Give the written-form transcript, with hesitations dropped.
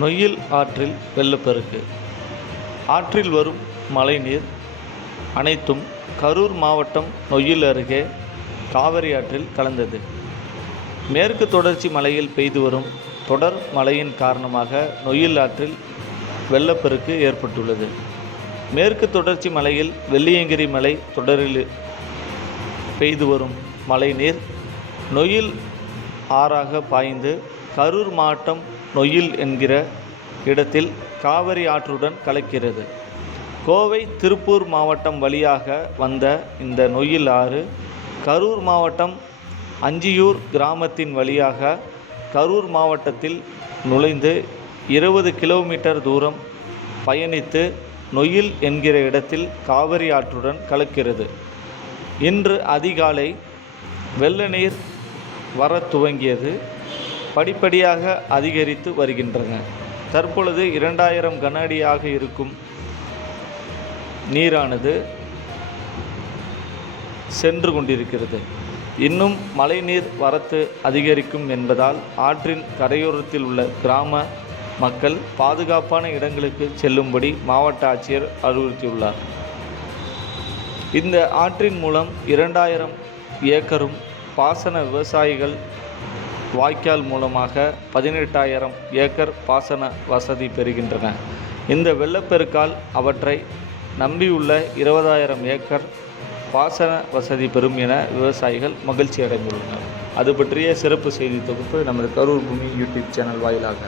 நொய்யல் ஆற்றில் வெள்ளப்பெருக்கு. ஆற்றில் வரும் மழைநீர் அனைத்தும் கரூர் மாவட்டம் நொய்யல் அருகே காவிரி ஆற்றில் கலந்தது. மேற்கு தொடர்ச்சி மலையில் பெய்து வரும் தொடர் மழையின் காரணமாக நொய்யல் ஆற்றில் வெள்ளப்பெருக்கு ஏற்பட்டுள்ளது. மேற்கு தொடர்ச்சி மலையில் வெள்ளியங்கிரி மலை தொடரில் பெய்து வரும் மழைநீர் நொய்யல் ஆறாக பாய்ந்து கரூர் மாவட்டம் நொய்யல் என்கிற இடத்தில் காவிரி ஆற்றுடன் கலக்கிறது. கோவை திருப்பூர் மாவட்டம் வழியாக வந்த இந்த நொய்யல் ஆறு கரூர் மாவட்டம் அஞ்சியூர் கிராமத்தின் வழியாக கரூர் மாவட்டத்தில் நுழைந்து 20 கிலோமீட்டர் தூரம் பயணித்து நொய்யல் என்கிற இடத்தில் காவிரி ஆற்றுடன் கலக்கிறது. இன்று அதிகாலை வெள்ள நீர் வர துவங்கியது. படிப்படியாக அதிகரித்து வருகின்றன. தற்பொழுது 2000 கன அடியாக இருக்கும் நீரானது சென்று கொண்டிருக்கிறது. இன்னும் மழைநீர் வரத்து அதிகரிக்கும் என்பதால் ஆற்றின் கரையோரத்தில் உள்ள கிராம மக்கள் பாதுகாப்பான இடங்களுக்கு செல்லும்படி மாவட்ட ஆட்சியர் அறிவுறுத்தியுள்ளார். இந்த ஆற்றின் மூலம் 2000 ஏக்கரும் பாசன விவசாயிகள் வாய்க்கால் மூலமாக 18,000 ஏக்கர் பாசன வசதி பெறுகின்றன. இந்த வெள்ளப்பெருக்கால் அவற்றை நம்பியுள்ள 20,000 ஏக்கர் பாசன வசதி பெறும் என விவசாயிகள் மகிழ்ச்சி அடைந்துள்ளனர். அது பற்றிய சிறப்பு செய்தி தொகுப்பு நமது கரூர் பூமி யூடியூப் சேனல் வாயிலாக